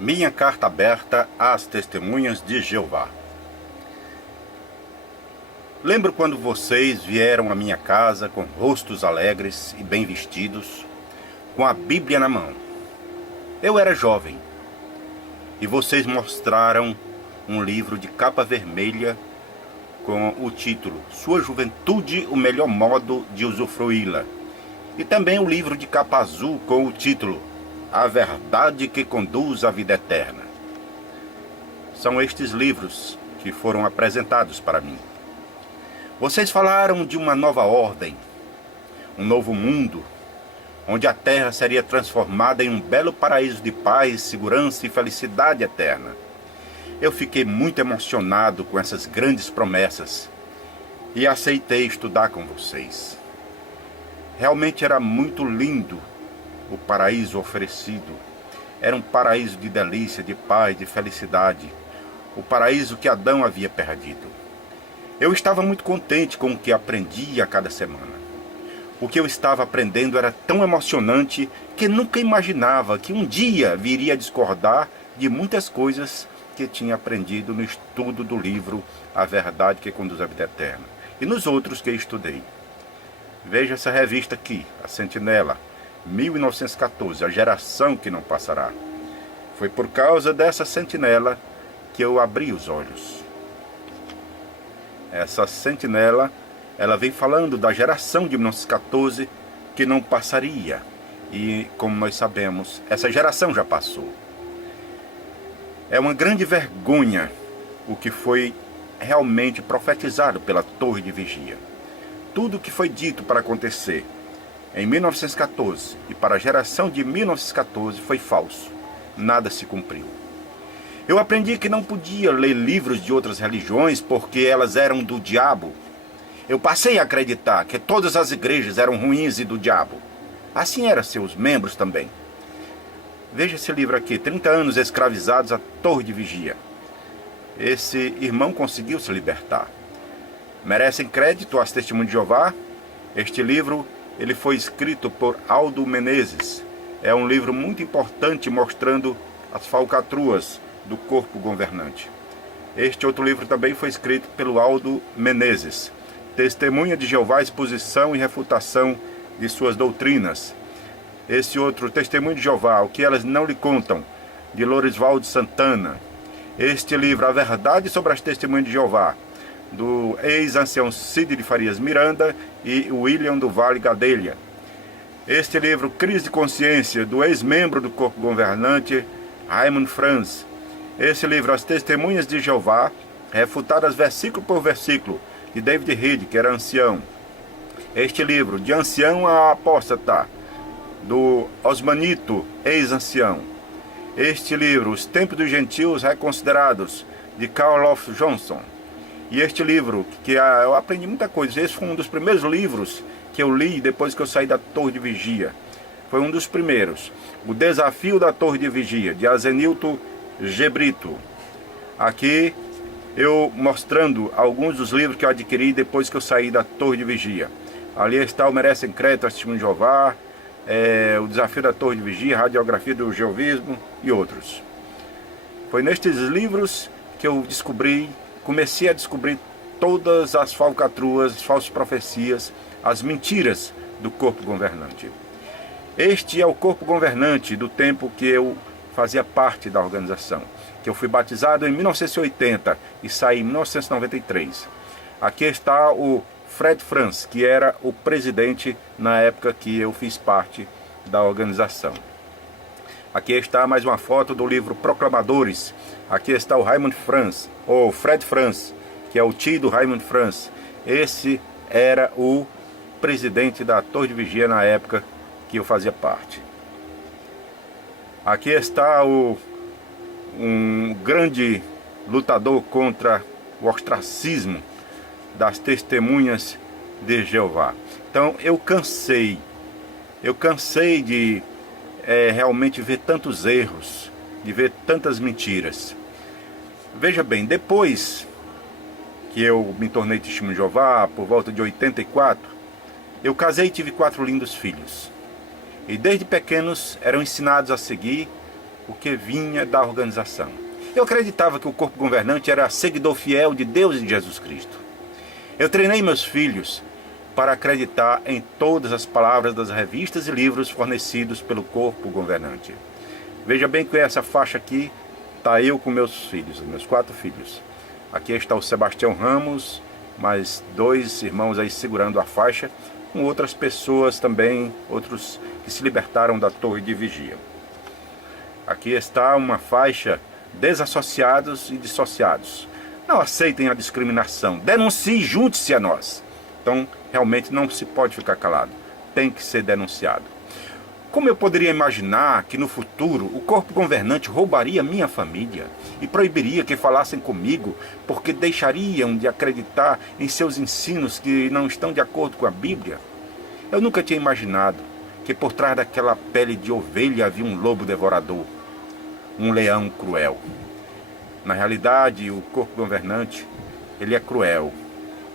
Minha carta aberta às testemunhas de Jeová. Lembro quando vocês vieram à minha casa com rostos alegres e bem vestidos, com a Bíblia na mão. Eu era jovem e vocês mostraram um livro de capa vermelha com o título Sua Juventude, o Melhor Modo de Usufruí-la, e também um livro de capa azul com o título A Verdade que Conduz à Vida Eterna. São estes livros que foram apresentados para mim. Vocês falaram de uma nova ordem, um novo mundo, onde a terra seria transformada em um belo paraíso de paz, segurança e felicidade eterna. Eu fiquei muito emocionado com essas grandes promessas e aceitei estudar com vocês. Realmente era muito lindo o paraíso oferecido. Era um paraíso de delícia, de paz, de felicidade. O paraíso que Adão havia perdido. Eu estava muito contente com o que aprendi a cada semana. O que eu estava aprendendo era tão emocionante que nunca imaginava que um dia viria a discordar de muitas coisas que tinha aprendido no estudo do livro A Verdade que Conduz à Vida Eterna e nos outros que estudei. Veja essa revista aqui, A Sentinela, 1914, A Geração que Não Passará. Foi por causa dessa sentinela que eu abri os olhos. Essa sentinela, ela vem falando da geração de 1914 que não passaria. E, como nós sabemos, essa geração já passou. É uma grande vergonha o que foi realmente profetizado pela Torre de Vigia. Tudo o que foi dito para acontecer em 1914 e para a geração de 1914 foi falso. Nada se cumpriu. Eu aprendi que não podia ler livros de outras religiões porque elas eram do diabo. Eu passei a acreditar que todas as igrejas eram ruins e do diabo. Assim eram seus membros também. Veja esse livro aqui, 30 anos escravizados à Torre de Vigia. Esse irmão conseguiu se libertar. Merecem crédito as Testemunhas de Jeová? Este livro ele foi escrito por Aldo Menezes. É um livro muito importante mostrando as falcatruas do corpo governante. Este outro livro também foi escrito pelo Aldo Menezes. Testemunha de Jeová, exposição e refutação de suas doutrinas. Esse outro, Testemunho de Jeová, o que elas não lhe contam, de Lorisvaldo Santana. Este livro, A Verdade sobre as Testemunhas de Jeová, do ex-ancião Cid de Farias Miranda e William do Vale Gadelha. Este livro, Crise de Consciência, do ex-membro do corpo governante, Raymond Franz. Esse livro, As Testemunhas de Jeová, refutadas versículo por versículo, de David Reed, que era ancião. Este livro, De Ancião a Apóstata, do Osmanito, ex-ancião. Este livro, Os Tempos dos Gentios Reconsiderados, de Carl Loftus Johnson. E este livro, que eu aprendi muita coisa, esse foi um dos primeiros livros que eu li depois que eu saí da Torre de Vigia. Foi um dos primeiros. O Desafio da Torre de Vigia, de Azenilton Gebrito. Aqui eu mostrando alguns dos livros que eu adquiri depois que eu saí da Torre de Vigia. Ali está o Merecem Crédito, a Testemunha de Jeová, o Desafio da Torre de Vigia, Radiografia do Jeovismo e outros. Foi nestes livros que eu comecei a descobrir todas as falcatruas, as falsas profecias, as mentiras do corpo governante. Este é o corpo governante do tempo que eu fazia parte da organização, que eu fui batizado em 1980 e saí em 1993. Aqui está o Fred Franz, que era o presidente na época que eu fiz parte da organização. Aqui está mais uma foto do livro Proclamadores. Aqui está o Raymond Franz, ou Fred Franz, que é o tio do Raymond Franz. Esse era o presidente da Torre de Vigia na época que eu fazia parte. Aqui está um grande lutador contra o ostracismo das Testemunhas de Jeová. Então eu cansei de realmente ver tantos erros, de ver tantas mentiras. Veja bem, depois que eu me tornei testemunho de Jeová, por volta de 84, eu casei e tive 4 lindos filhos. E desde pequenos eram ensinados a seguir o que vinha da organização. Eu acreditava que o corpo governante era seguidor fiel de Deus e de Jesus Cristo. Eu treinei meus filhos para acreditar em todas as palavras das revistas e livros fornecidos pelo corpo governante. Veja bem que essa faixa aqui está eu com meus filhos, meus 4 filhos. Aqui está o Sebastião Ramos, mais 2 irmãos aí segurando a faixa, com outras pessoas também, outros que se libertaram da torre de vigia. Aqui está uma faixa: desassociados e dissociados. Não aceitem a discriminação, denuncie e junte-se a nós. Então, realmente não se pode ficar calado, tem que ser denunciado. Como eu poderia imaginar que no futuro o corpo governante roubaria minha família e proibiria que falassem comigo porque deixariam de acreditar em seus ensinos que não estão de acordo com a Bíblia? Eu nunca tinha imaginado que por trás daquela pele de ovelha havia um lobo devorador, um leão cruel. Na realidade, o corpo governante, ele é cruel.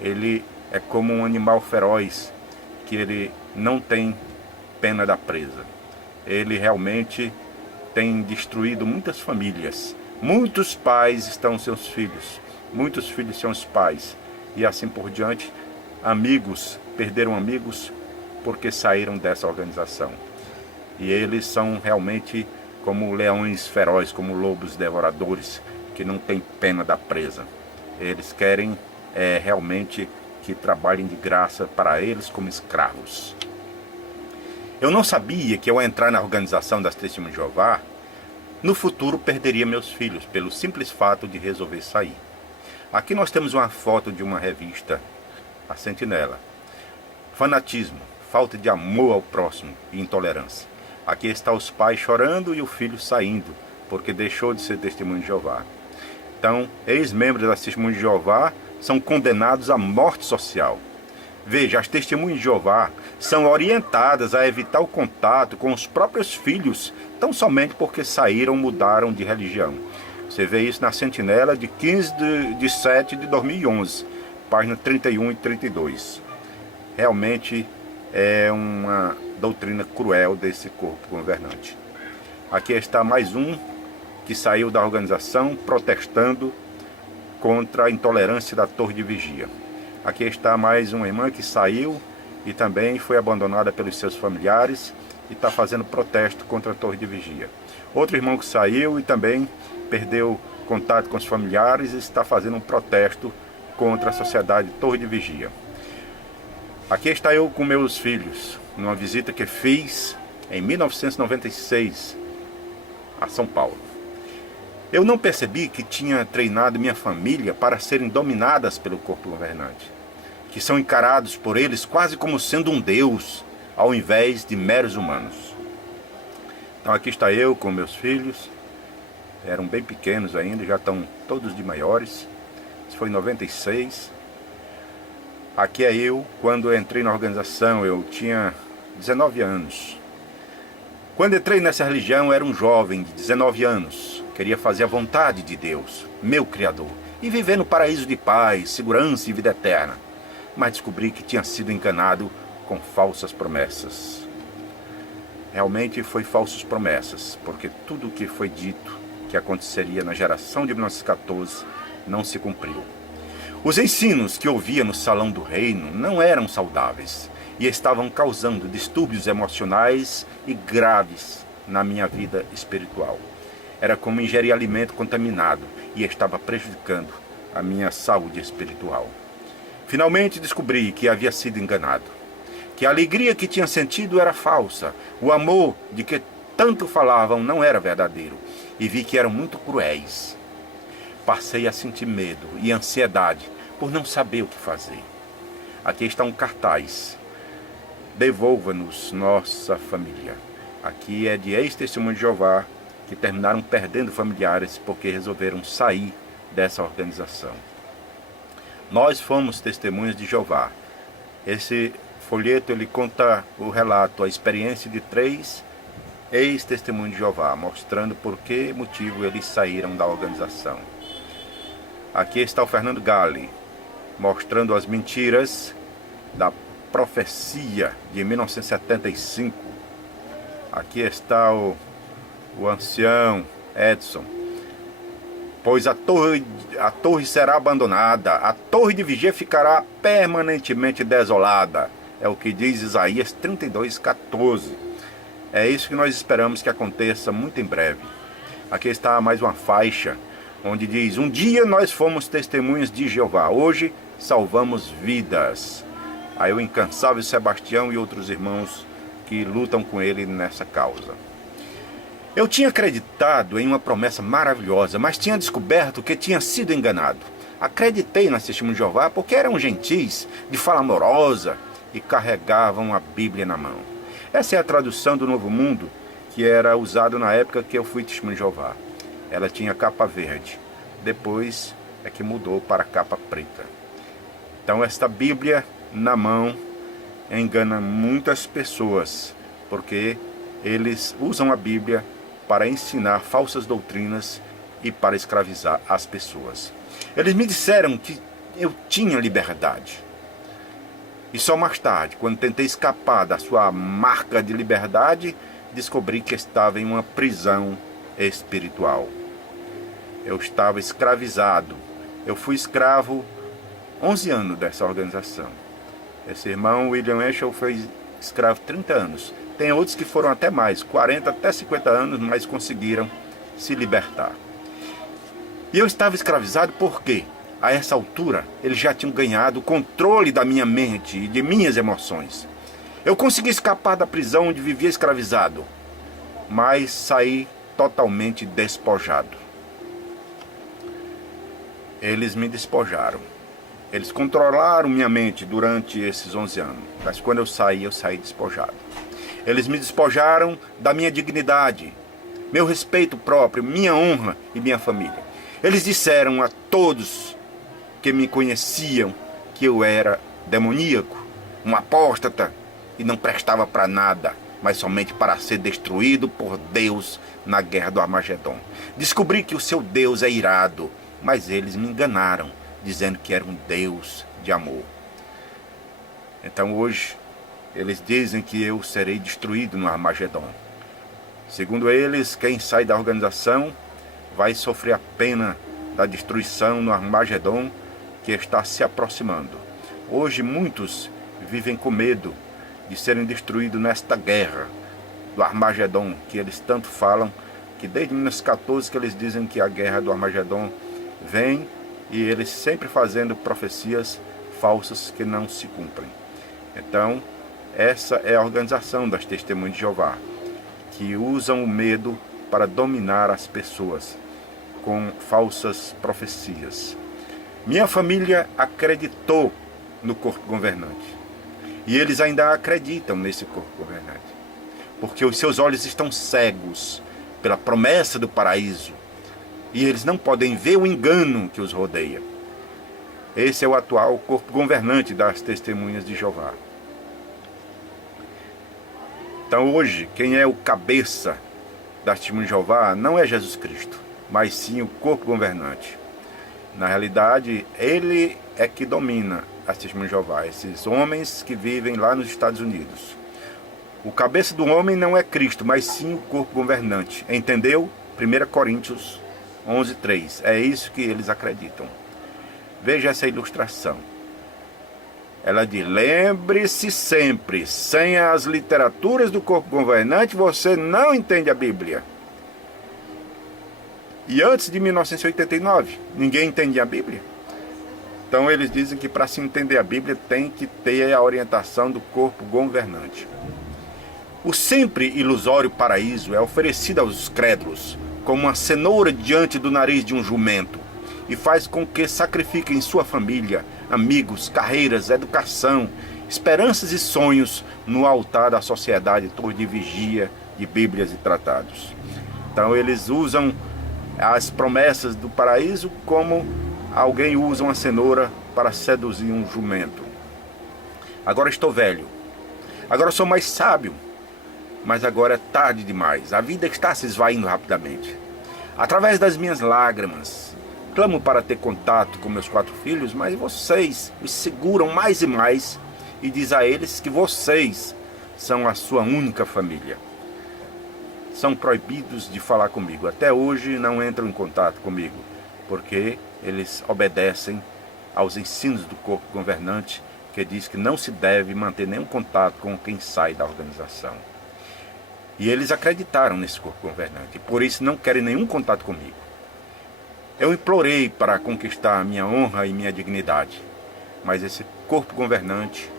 Ele é como um animal feroz, que ele não tem pena da presa. Ele realmente tem destruído muitas famílias. Muitos pais estão seus filhos. Muitos filhos são os pais. E assim por diante, amigos perderam amigos porque saíram dessa organização. E eles são realmente como leões ferozes, como lobos devoradores, que não têm pena da presa. Eles querem realmente que trabalhem de graça para eles como escravos. Eu não sabia que ao entrar na organização das Testemunhas de Jeová, no futuro perderia meus filhos, pelo simples fato de resolver sair. Aqui nós temos uma foto de uma revista, a Sentinela. Fanatismo, falta de amor ao próximo e intolerância. Aqui está os pais chorando e o filho saindo, porque deixou de ser testemunho de Jeová. Então, ex-membros das Testemunhas de Jeová são condenados à morte social. Veja, as Testemunhas de Jeová são orientadas a evitar o contato com os próprios filhos, tão somente porque saíram, mudaram de religião. Você vê isso na Sentinela de 15 de 7 de 2011, página 31 e 32. Realmente é uma doutrina cruel desse corpo governante. Aqui está mais um que saiu da organização protestando contra a intolerância da torre de vigia. Aqui está mais uma irmã que saiu e também foi abandonada pelos seus familiares e está fazendo protesto contra a torre de vigia. Outro irmão que saiu e também perdeu contato com os familiares e está fazendo um protesto contra a sociedade torre de vigia. Aqui está eu com meus filhos, numa visita que fiz em 1996 a São Paulo. Eu não percebi que tinha treinado minha família para serem dominadas pelo corpo governante, que são encarados por eles quase como sendo um deus, ao invés de meros humanos. Então aqui está eu com meus filhos, eram bem pequenos ainda, já estão todos de maiores. Isso foi em 96. Aqui é eu, quando eu entrei na organização, eu tinha 19 anos. Quando entrei nessa religião, eu era um jovem de 19 anos. Queria fazer a vontade de Deus, meu Criador, e viver no paraíso de paz, segurança e vida eterna. Mas descobri que tinha sido enganado com falsas promessas. Realmente foi falsas promessas, porque tudo o que foi dito que aconteceria na geração de 1914 não se cumpriu. Os ensinos que ouvia no salão do reino não eram saudáveis e estavam causando distúrbios emocionais e graves na minha vida espiritual. Era como ingerir alimento contaminado e estava prejudicando a minha saúde espiritual. Finalmente descobri que havia sido enganado, que a alegria que tinha sentido era falsa, o amor de que tanto falavam não era verdadeiro, e vi que eram muito cruéis. Passei a sentir medo e ansiedade por não saber o que fazer. Aqui está um cartaz: devolva-nos nossa família. Aqui é de ex-testemunhos de Jeová que terminaram perdendo familiares porque resolveram sair dessa organização. Nós fomos testemunhas de Jeová. Esse folheto ele conta o relato, a experiência de 3 ex-testemunhos de Jeová, mostrando por que motivo eles saíram da organização. Aqui está o Fernando Galli, mostrando as mentiras da profecia de 1975. Aqui está o o ancião Edson, pois a torre será abandonada, a torre de vigia ficará permanentemente desolada. É o que diz Isaías 32:14. É isso que nós esperamos que aconteça muito em breve. Aqui está mais uma faixa, onde diz: um dia nós fomos testemunhas de Jeová, hoje salvamos vidas. Aí o incansável Sebastião e outros irmãos que lutam com ele nessa causa. Eu tinha acreditado em uma promessa maravilhosa, mas tinha descoberto que tinha sido enganado. Acreditei nas testemunhas de Jeová porque eram gentis, de fala amorosa e carregavam a Bíblia na mão. Essa é a tradução do Novo Mundo que era usado na época que eu fui testemunha de Jeová. Ela tinha capa verde, depois é que mudou para capa preta. Então esta Bíblia na mão engana muitas pessoas, porque eles usam a Bíblia para ensinar falsas doutrinas e para escravizar as pessoas. Eles me disseram que eu tinha liberdade. E só mais tarde, quando tentei escapar da sua marca de liberdade, descobri que estava em uma prisão espiritual. Eu estava escravizado. Eu fui escravo 11 anos dessa organização. Esse irmão, William Eshel, foi escravo 30 anos. Tem outros que foram até mais, 40 até 50 anos, mas conseguiram se libertar. E eu estava escravizado porque, a essa altura, eles já tinham ganhado o controle da minha mente e de minhas emoções. Eu consegui escapar da prisão onde vivia escravizado, mas saí totalmente despojado. Eles me despojaram. Eles controlaram minha mente durante esses 11 anos, mas quando eu saí despojado. Eles me despojaram da minha dignidade, meu respeito próprio, minha honra e minha família. Eles disseram a todos que me conheciam que eu era demoníaco, um apóstata e não prestava para nada, mas somente para ser destruído por Deus na guerra do Armagedon. Descobri que o seu Deus é irado, mas eles me enganaram, dizendo que era um Deus de amor. Então hoje, eles dizem que eu serei destruído no Armagedon. Segundo eles, quem sai da organização vai sofrer a pena da destruição no Armagedon que está se aproximando. Hoje muitos vivem com medo de serem destruídos nesta guerra do Armagedon, que eles tanto falam, que desde 1914 que eles dizem que a guerra do Armagedon vem, e eles sempre fazendo profecias falsas que não se cumprem. Então, essa é a organização das Testemunhas de Jeová, que usam o medo para dominar as pessoas com falsas profecias. Minha família acreditou no corpo governante. E eles ainda acreditam nesse corpo governante. Porque os seus olhos estão cegos pela promessa do paraíso. E eles não podem ver o engano que os rodeia. Esse é o atual corpo governante das Testemunhas de Jeová. Então hoje, quem é o cabeça das Testemunhas de Jeová não é Jesus Cristo, mas sim o corpo governante. Na realidade, ele é que domina as Testemunhas de Jeová, esses homens que vivem lá nos Estados Unidos. O cabeça do homem não é Cristo, mas sim o corpo governante. Entendeu? 1 Coríntios 11:3. É isso que eles acreditam. Veja essa ilustração. Ela diz: lembre-se sempre, sem as literaturas do corpo governante, você não entende a Bíblia. E antes de 1989, ninguém entendia a Bíblia. Então eles dizem que para se entender a Bíblia tem que ter a orientação do corpo governante. O sempre ilusório paraíso é oferecido aos crédulos como uma cenoura diante do nariz de um jumento, e faz com que sacrifiquem sua família, amigos, carreiras, educação, esperanças e sonhos no altar da sociedade torre de vigia de Bíblias e tratados. Então eles usam as promessas do paraíso como alguém usa uma cenoura para seduzir um jumento. Agora estou velho, agora sou mais sábio, mas agora é tarde demais, a vida está se esvaindo rapidamente. Através das minhas lágrimas, clamo para ter contato com meus 4 filhos, mas vocês me seguram mais e mais e diz a eles que vocês são a sua única família. são proibidos de falar comigo. Até hoje não entram em contato comigo, porque eles obedecem aos ensinos do corpo governante, que diz que não se deve manter nenhum contato com quem sai da organização. E eles acreditaram nesse corpo governante, e por isso não querem nenhum contato comigo. Eu implorei para conquistar minha honra e minha dignidade, mas esse corpo governante,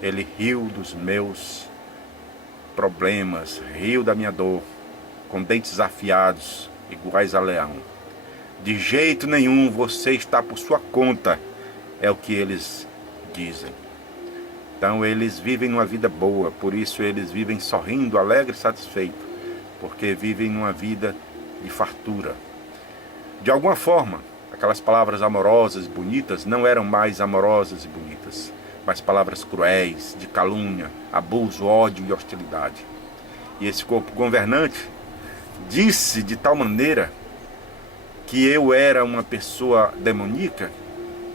ele riu dos meus problemas, riu da minha dor, com dentes afiados, iguais a leão. De jeito nenhum, você está por sua conta, é o que eles dizem. Então eles vivem numa vida boa, por isso eles vivem sorrindo, alegre e satisfeito, porque vivem numa vida de fartura. De alguma forma, aquelas palavras amorosas e bonitas não eram mais amorosas e bonitas, mas palavras cruéis, de calúnia, abuso, ódio e hostilidade. E esse corpo governante disse de tal maneira que eu era uma pessoa demoníaca,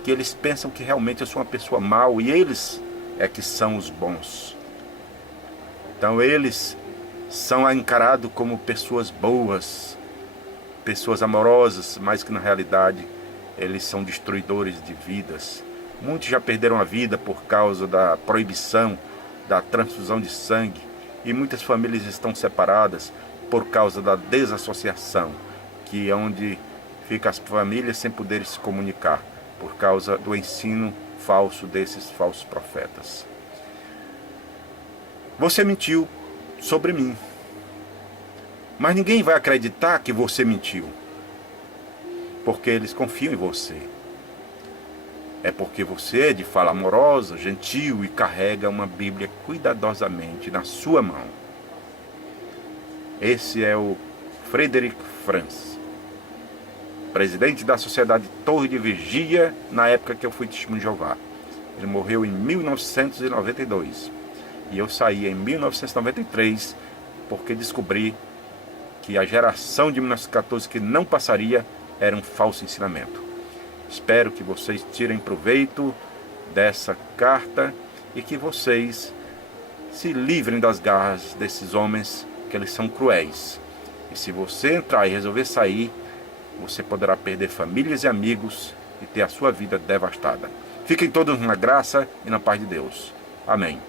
que eles pensam que realmente eu sou uma pessoa mau, e eles é que são os bons. Então eles são encarados como pessoas boas, pessoas amorosas, mas que na realidade eles são destruidores de vidas. Muitos já perderam a vida por causa da proibição da transfusão de sangue, e muitas famílias estão separadas por causa da desassociação, que é onde fica as famílias sem poderem se comunicar, por causa do ensino falso desses falsos profetas. Você mentiu sobre mim, mas ninguém vai acreditar que você mentiu, porque eles confiam em você. É porque você é de fala amorosa, gentil e carrega uma Bíblia cuidadosamente na sua mão. Esse é o Frederick Franz, presidente da Sociedade Torre de Vigia, na época que eu fui testemunho de Jeová. Ele morreu em 1992. E eu saí em 1993, porque descobri que a geração de 1914 que não passaria era um falso ensinamento. Espero que vocês tirem proveito dessa carta e que vocês se livrem das garras desses homens, que eles são cruéis. E se você entrar e resolver sair, você poderá perder famílias e amigos e ter a sua vida devastada. Fiquem todos na graça e na paz de Deus. Amém.